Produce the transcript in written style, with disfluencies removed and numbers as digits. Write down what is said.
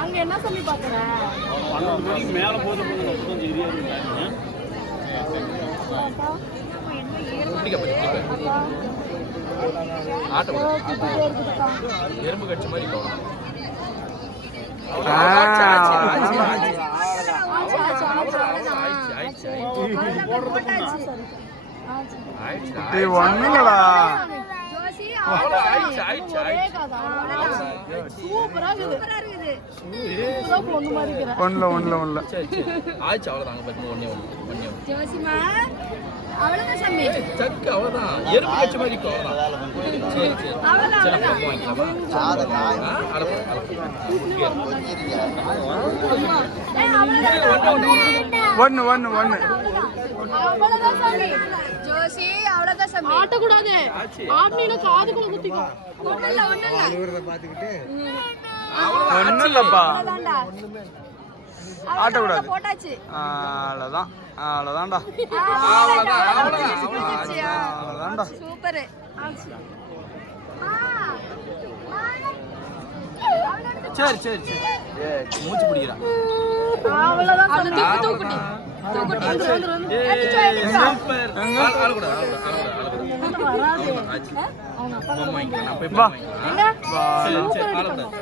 அங்க என்ன சொல்லி பாக்குற 12 மணிக்கு மேல போது கொஞ்சம் ஏரியா எறும்பு கட்சி மாதிரி ஒண்ணுங்களா ஒண்ணுல ஒண்ணுல ஒண்ணுல ஆச்சு அவ்வளவுதாங்க பாத்தீங்க ஒண்ணே ஒண்ணு ஜோசிமா அவ்வளவுதான் சாமி சக்கு அவ்வளவுதான் எறும்பு கட்சி மாதிரி சரி சரி ஒண்ணு ஒண்ணு ஒண்ணு அவ்வளவுதான் சாமி ஜோசி அவ்வளவுதான் சாமி ஆட்ட கூடாது ஆட்னில காதுக்குள்ள குத்திக்கோ ஒண்ணல்ல ஒண்ணு இல்லப்பா ஆட்ட கூடாது போட்டாச்சு அவ்வளவுதான் அவ்வளவுதான்டா அவ்வளவுதான்டா சூப்பர் சரி சரி சரி மூச்சு பிடிக்கிறான் அவ்வளவுதான் அது தூக்குடி தூக்குடி சூப்பர் ஆளு கூட வராது அவங்க அப்பா வா எங்க சரி சரி ஆளு கூட